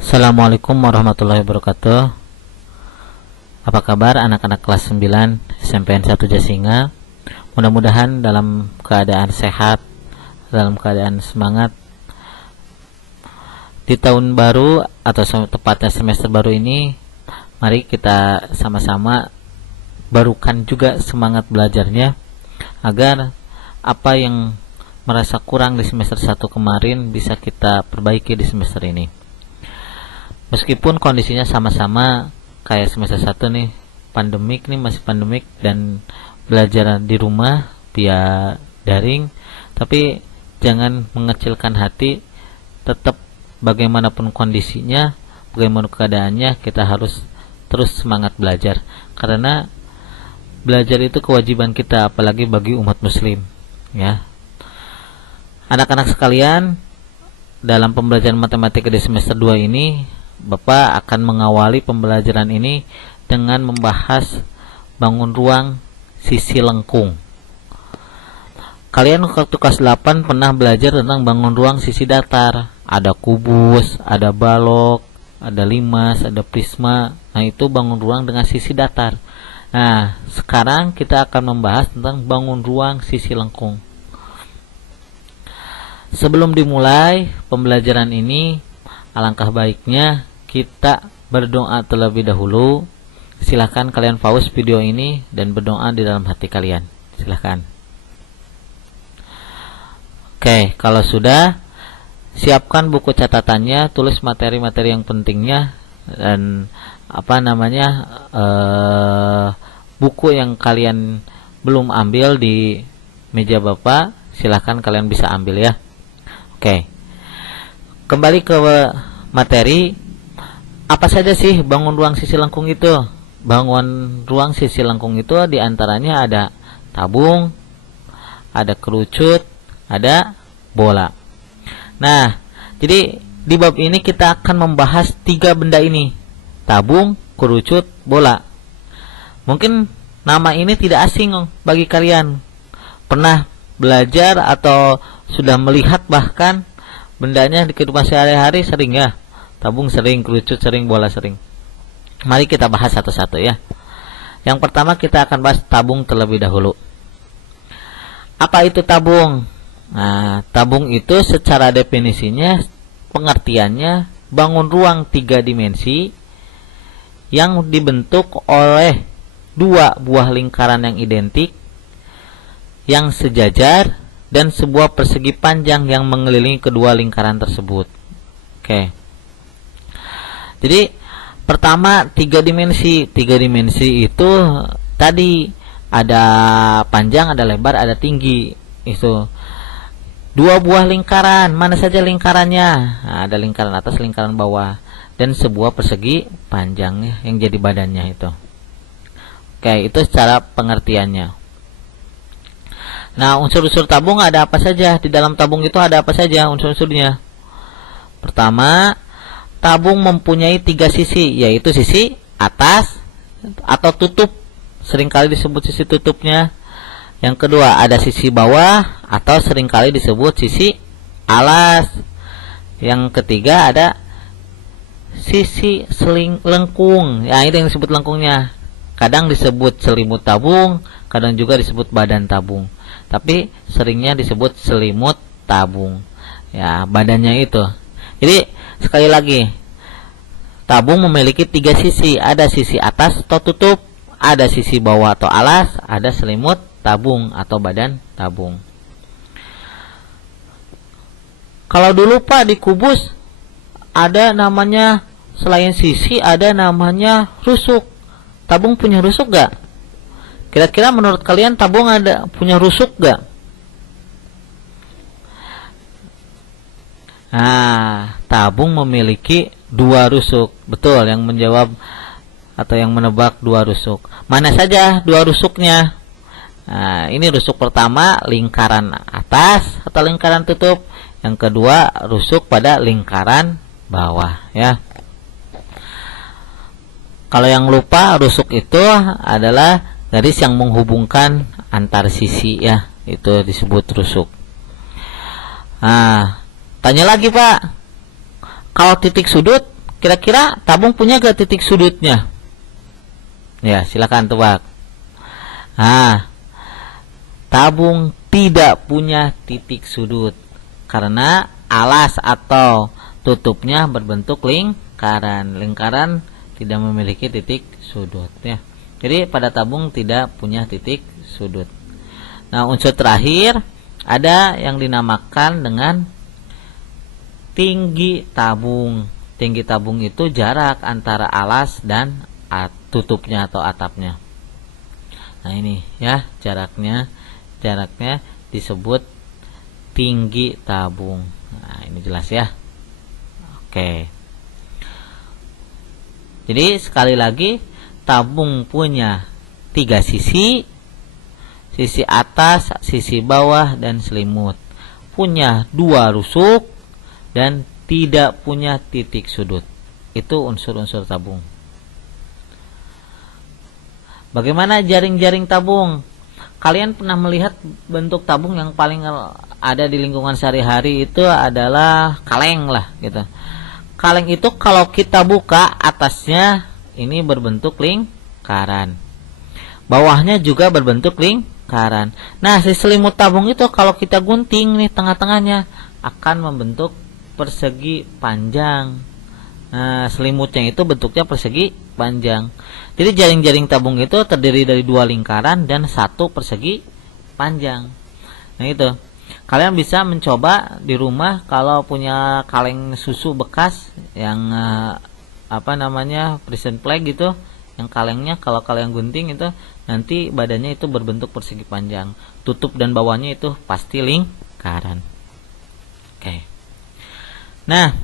Assalamualaikum warahmatullahi wabarakatuh. Apa kabar anak-anak kelas 9 SMPN 1 Jasinga? Mudah-mudahan dalam keadaan sehat, dalam keadaan semangat di tahun baru atau tepatnya semester baru ini. Mari kita sama-sama barukan juga semangat belajarnya agar apa yang merasa kurang di semester 1 kemarin bisa kita perbaiki di semester ini. Meskipun kondisinya sama-sama kayak semester 1 nih, pandemik nih, masih pandemik dan belajar di rumah via daring, tapi jangan mengecilkan hati. Tetap bagaimanapun kondisinya, bagaimana keadaannya, kita harus terus semangat belajar, karena belajar itu kewajiban kita, apalagi bagi umat muslim ya. Anak-anak sekalian, dalam pembelajaran matematika di semester 2 ini Bapak akan mengawali pembelajaran ini dengan membahas bangun ruang sisi lengkung. Kalian waktu kelas 8 pernah belajar tentang bangun ruang sisi datar. Ada kubus, ada balok, ada limas, ada prisma. Nah, itu bangun ruang dengan sisi datar. Nah, sekarang kita akan membahas tentang bangun ruang sisi lengkung. Sebelum dimulai pembelajaran ini, alangkah baiknya kita berdoa terlebih dahulu. Silahkan kalian pause video ini dan berdoa di dalam hati kalian. Silahkan. Oke, kalau sudah, siapkan buku catatannya, tulis materi-materi yang pentingnya dan buku yang kalian belum ambil di meja Bapak, silahkan kalian bisa ambil ya. Oke, kembali ke materi. Apa saja sih bangun ruang sisi lengkung itu? Bangun ruang sisi lengkung itu diantaranya ada tabung, ada kerucut, ada bola. Nah, jadi di bab ini kita akan membahas 3 benda ini: tabung, kerucut, bola. Mungkin nama ini tidak asing bagi kalian. Pernah belajar atau sudah melihat bahkan bendanya di kehidupan sehari-hari sering ya. Tabung sering, kerucut sering, bola sering. Mari kita bahas satu-satu ya. Yang pertama kita akan bahas tabung terlebih dahulu. Apa itu tabung? Nah, tabung itu secara definisinya, pengertiannya, bangun ruang 3 dimensi yang dibentuk oleh 2 buah lingkaran yang identik, yang sejajar, dan sebuah persegi panjang yang mengelilingi kedua lingkaran tersebut. Oke. Jadi pertama 3 dimensi. 3 dimensi itu tadi ada panjang, ada lebar, ada tinggi. Itu 2 buah lingkaran. Mana saja lingkarannya? Nah, ada lingkaran atas, lingkaran bawah, dan sebuah persegi panjang yang jadi badannya itu. Oke, itu secara pengertiannya. Nah, unsur-unsur tabung ada apa saja? Di dalam tabung itu ada apa saja unsur-unsurnya? Pertama, tabung mempunyai 3 sisi, yaitu sisi atas atau tutup, seringkali disebut sisi tutupnya. Yang kedua, ada sisi bawah atau seringkali disebut sisi alas. Yang ketiga, ada sisi lengkung. Ya, itu yang disebut lengkungnya. Kadang disebut selimut tabung, kadang juga disebut badan tabung. Tapi seringnya disebut selimut tabung. Ya, badannya itu. Jadi sekali lagi, tabung memiliki 3 sisi. Ada sisi atas atau tutup, ada sisi bawah atau alas, ada selimut tabung atau badan tabung. Kalau dulu Pak di kubus ada namanya, selain sisi ada namanya rusuk. Tabung punya rusuk gak? Kira-kira menurut kalian tabung ada punya rusuk gak? Nah, tabung memiliki 2 rusuk. Betul, yang menjawab atau yang menebak 2 rusuk. Mana saja 2 rusuknya? Nah, ini rusuk pertama lingkaran atas atau lingkaran tutup. Yang kedua rusuk pada lingkaran bawah ya. Kalau yang lupa, rusuk itu adalah garis yang menghubungkan antar sisi ya. Itu disebut rusuk. Nah, tanya lagi Pak, kalau titik sudut Kira-kira tabung punya gak titik sudutnya? Ya, silakan tebak. Nah, tabung tidak punya titik sudut karena alas atau tutupnya berbentuk lingkaran. Lingkaran tidak memiliki titik sudut ya. Jadi pada tabung tidak punya titik sudut. Nah, unsur terakhir ada yang dinamakan dengan tinggi tabung. Tinggi tabung itu jarak antara alas dan tutupnya atau atapnya. Nah, ini ya jaraknya disebut tinggi tabung. Nah, ini jelas ya. Oke. Jadi sekali lagi, tabung punya 3 sisi. Sisi atas, sisi bawah, dan selimut. Punya 2 rusuk dan tidak punya titik sudut. Itu unsur-unsur tabung. Bagaimana jaring-jaring tabung? Kalian pernah melihat bentuk tabung yang paling ada di lingkungan sehari-hari itu adalah kaleng lah gitu. Kaleng itu kalau kita buka atasnya ini berbentuk lingkaran. Bawahnya juga berbentuk lingkaran. Nah, si selimut tabung itu kalau kita gunting nih tengah-tengahnya akan membentuk persegi panjang. Nah, selimutnya itu bentuknya persegi panjang. Jadi jaring-jaring tabung itu terdiri dari 2 lingkaran dan 1 persegi panjang. Nah, itu. Kalian bisa mencoba di rumah kalau punya kaleng susu bekas yang prison flag gitu, yang kalengnya kalau kalian gunting itu nanti badannya itu berbentuk persegi panjang. Tutup dan bawahnya itu pasti lingkaran. Oke. Nah,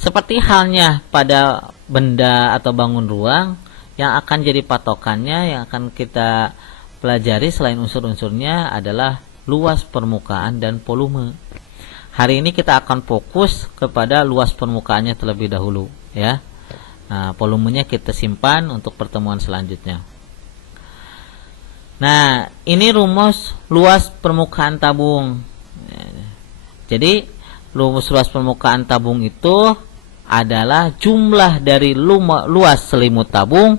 seperti halnya pada benda atau bangun ruang yang akan jadi patokannya, yang akan kita pelajari selain unsur-unsurnya adalah luas permukaan dan volume. Hari ini kita akan fokus kepada luas permukaannya terlebih dahulu ya. Nah, volumenya kita simpan untuk pertemuan selanjutnya. Nah, ini rumus luas permukaan tabung. Jadi, rumus luas permukaan tabung itu adalah jumlah dari luas selimut tabung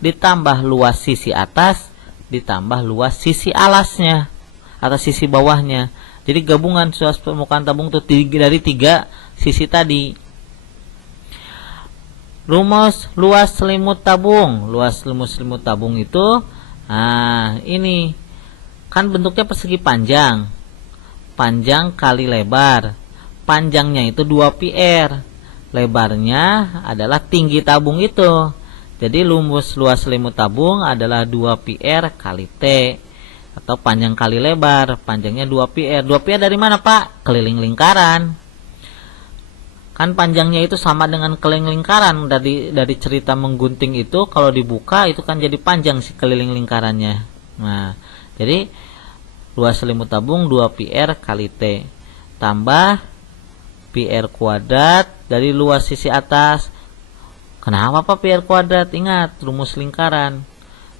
ditambah luas sisi atas ditambah luas sisi alasnya atau sisi bawahnya. Jadi gabungan luas permukaan tabung itu dari 3 sisi tadi. Rumus luas selimut tabung. Luas selimut tabung itu ini kan bentuknya persegi panjang. Panjang kali lebar. Panjangnya itu 2 PR. Lebarnya adalah tinggi tabung itu. Jadi rumus luas selimut tabung adalah 2 PR kali T atau panjang kali lebar. Panjangnya 2 PR. 2 PR dari mana, Pak? Keliling lingkaran. Kan panjangnya itu sama dengan keliling lingkaran. Dari cerita menggunting itu kalau dibuka itu kan jadi panjang si keliling lingkarannya. Nah, jadi luas selimut tabung 2 PR kali T tambah PR kuadrat dari luas sisi atas. Kenapa Pak PR kuadrat? Ingat rumus lingkaran.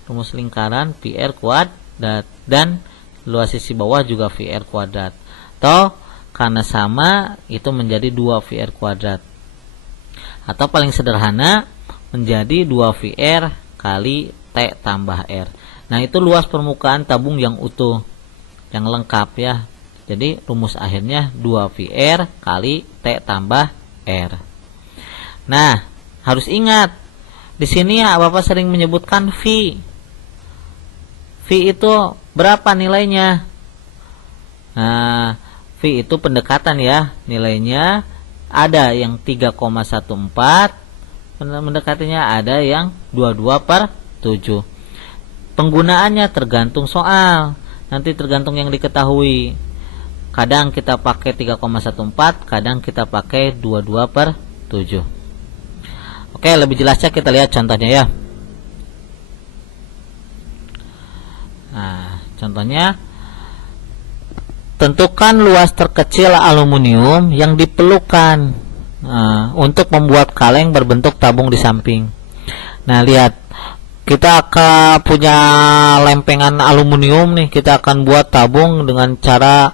Rumus lingkaran PR kuadrat dan luas sisi bawah juga VR kuadrat. Atau karena sama itu menjadi 2 VR kuadrat. Atau paling sederhana menjadi 2 VR kali T tambah R. Nah, itu luas permukaan tabung yang utuh, yang lengkap ya. Jadi rumus akhirnya 2 VR kali T tambah R. Nah, harus ingat di sini ya Bapak sering menyebutkan V. V itu berapa nilainya? Nah, V itu pendekatan ya. Nilainya ada yang 3,14, mendekatinya ada yang 22/7. Penggunaannya tergantung soal. Nanti tergantung yang diketahui. Kadang kita pakai 3,14, kadang kita pakai 22/7. Oke, lebih jelasnya kita lihat contohnya ya. Nah, contohnya, tentukan luas terkecil aluminium yang diperlukan untuk membuat kaleng berbentuk tabung di samping. Nah, lihat, kita akan punya lempengan aluminium nih, kita akan buat tabung dengan cara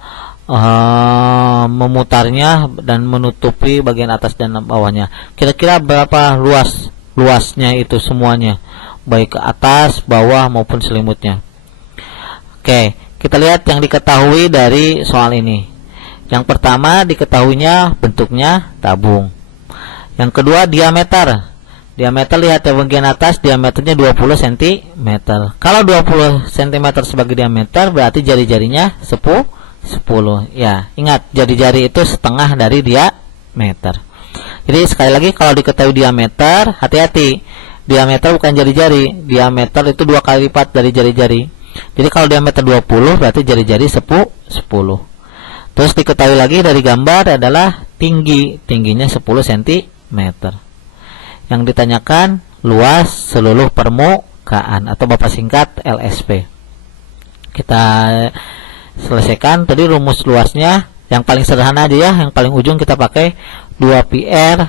memutarnya dan menutupi bagian atas dan bawahnya. Kira-kira berapa luasnya itu semuanya, baik ke atas, bawah maupun selimutnya. Oke, kita lihat yang diketahui dari soal ini. Yang pertama diketahuinya bentuknya tabung. Yang kedua diameter. Diameter lihat ya, bagian atas diameternya 20 cm. Kalau 20 cm sebagai diameter berarti jari-jarinya 10. Ya, ingat jari-jari itu setengah dari diameter. Jadi sekali lagi kalau diketahui diameter, hati-hati. Diameter bukan jari-jari. Diameter itu 2 kali lipat dari jari-jari. Jadi kalau diameter 20 berarti jari-jari 10. Terus diketahui lagi dari gambar adalah tingginya 10 cm. Yang ditanyakan luas seluruh permukaan atau bapak singkat LSP. Kita selesaikan tadi rumus luasnya. Yang paling sederhana aja ya, yang paling ujung kita pakai 2πr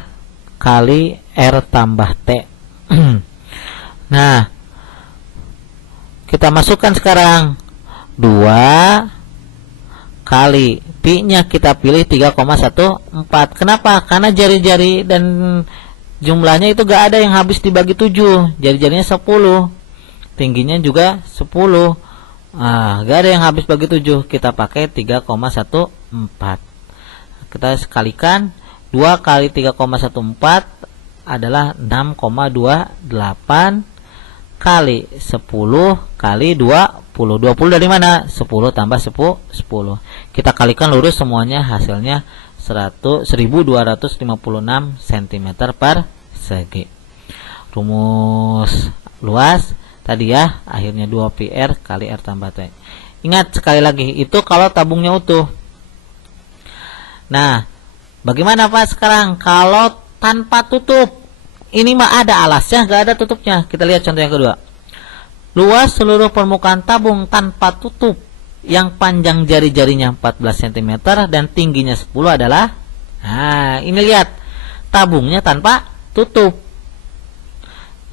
kali R tambah T. Nah, kita masukkan sekarang 2 kali pi-nya kita pilih 3,14. Kenapa? Karena jari-jari dan jumlahnya itu gak ada yang habis dibagi 7. Jari-jarinya 10. Tingginya juga 10. Gak ada yang habis bagi 7. Kita pakai 3,14. Kita sekalikan 2 kali 3,14 adalah 6,28 kali 10 kali 20. 20 dari mana? 10 tambah 10. Kita kalikan lurus semuanya, hasilnya 1256 cm per segi. Rumus luas tadi ya, akhirnya 2πr kali R tambah T. Ingat sekali lagi, itu kalau tabungnya utuh. Nah, bagaimana Pak sekarang kalau tanpa tutup? Ini mah ada alasnya, gak ada tutupnya. Kita lihat contoh yang kedua. Luas seluruh permukaan tabung tanpa tutup yang panjang jari-jarinya 14 cm dan tingginya 10 adalah, nah ini lihat tabungnya tanpa tutup.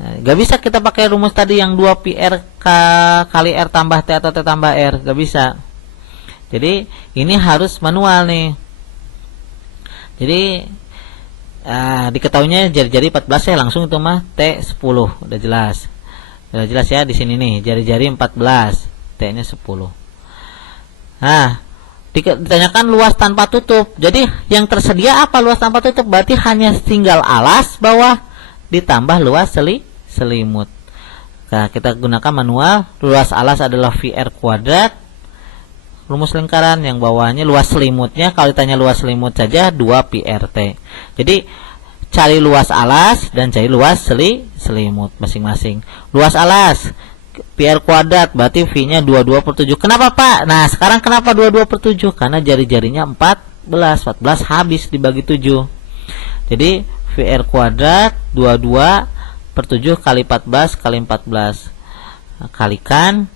Gak bisa kita pakai rumus tadi yang 2πr kali R tambah T atau T tambah R, gak bisa. Jadi ini harus manual nih. Jadi diketahuinya jari-jari 14 ya, langsung itu mah T10, udah jelas ya di sini nih, jari-jari 14, T-nya 10. Nah, ditanyakan luas tanpa tutup. Jadi yang tersedia apa luas tanpa tutup? Berarti hanya tinggal alas bawah ditambah luas selimut. Nah, kita gunakan manual. Luas alas adalah VR kuadrat. Rumus lingkaran yang bawahnya luas selimutnya, kalau ditanya luas selimut saja 2πrt. Jadi cari luas alas dan cari luas selimut masing-masing. Luas alas PR kuadrat berarti V-nya 22/7. Kenapa Pak? Nah, sekarang kenapa 22/7? Karena jari-jarinya 14 habis dibagi 7. Jadi VR kuadrat 22/7 kali 14 kali 14. Kalikan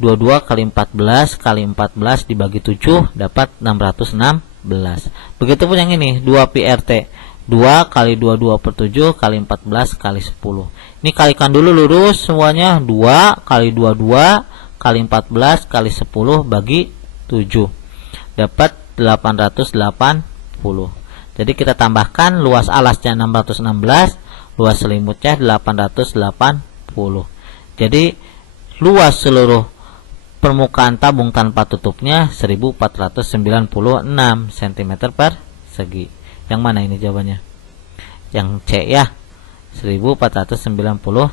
22 kali 14 kali 14 dibagi 7 dapat 616. Begitupun yang ini 2πrt, 2 kali 22/7 kali 14 kali 10. Ini kalikan dulu lurus semuanya, 2 kali 22 kali 14 kali 10 bagi 7 dapat 880. Jadi kita tambahkan luas alasnya 616, luas selimutnya 880. Jadi luas seluruh permukaan tabung tanpa tutupnya 1496 cm per segi. Yang mana ini jawabannya? Yang C ya, 1496.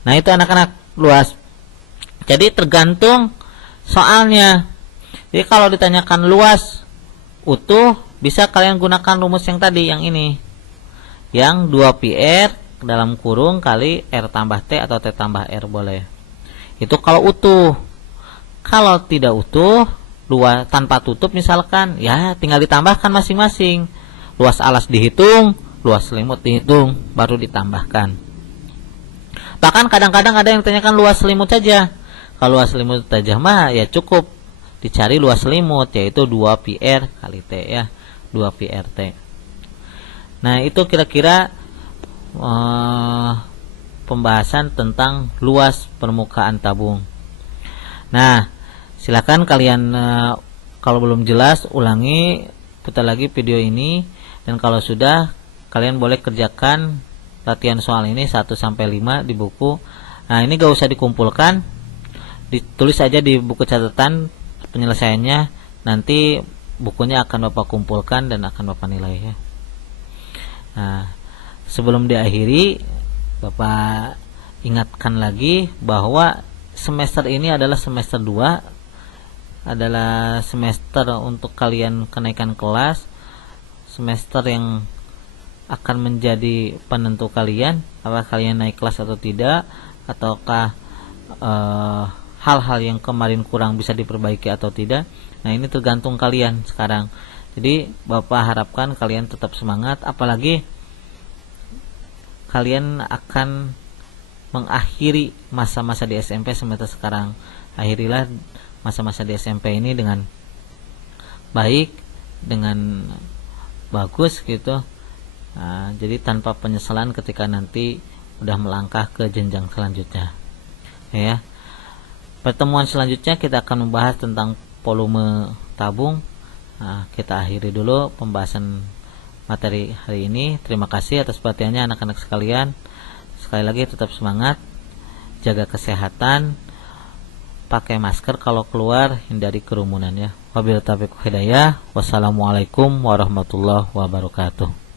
Nah, itu anak-anak luas. Jadi tergantung soalnya. Jadi kalau ditanyakan luas utuh, bisa kalian gunakan rumus yang tadi, yang ini. Yang 2πr dalam kurung kali R tambah T atau T tambah R boleh. Itu kalau utuh. Kalau tidak utuh, luas tanpa tutup misalkan, ya tinggal ditambahkan masing-masing. Luas alas dihitung, luas selimut dihitung, baru ditambahkan. Bahkan kadang-kadang ada yang tanyakan luas selimut saja. Kalau luas selimut saja mah ya cukup dicari luas selimut, yaitu 2πr kali T ya, 2πrt. Nah, itu kira-kira pembahasan tentang luas permukaan tabung. Nah, silakan kalian Kalau belum jelas, ulangi, putar lagi video ini, dan kalau sudah, kalian boleh kerjakan latihan soal ini 1-5 di buku. Nah, ini gak usah dikumpulkan, ditulis aja di buku catatan penyelesaiannya. Nanti bukunya akan Bapak kumpulkan dan akan Bapak nilai ya. Nah, sebelum diakhiri, Bapak ingatkan lagi bahwa semester ini adalah semester 2, adalah semester untuk kalian kenaikan kelas, semester yang akan menjadi penentu kalian apakah kalian naik kelas atau tidak, ataukah hal-hal yang kemarin kurang bisa diperbaiki atau tidak. Nah, ini tergantung kalian sekarang. Jadi Bapak harapkan kalian tetap semangat, apalagi kalian akan mengakhiri masa-masa di SMP semester sekarang. Akhirilah masa-masa di SMP ini dengan baik, dengan bagus gitu. Nah, jadi tanpa penyesalan ketika nanti udah melangkah ke jenjang selanjutnya. Ya. Pertemuan selanjutnya kita akan membahas tentang volume tabung. Nah, kita akhiri dulu pembahasan materi hari ini. Terima kasih atas perhatiannya anak-anak sekalian. Sekali lagi tetap semangat, jaga kesehatan, pakai masker kalau keluar, hindari kerumunan ya. Wabillahi taufiq wal hidayah. Wassalamualaikum warahmatullahi wabarakatuh.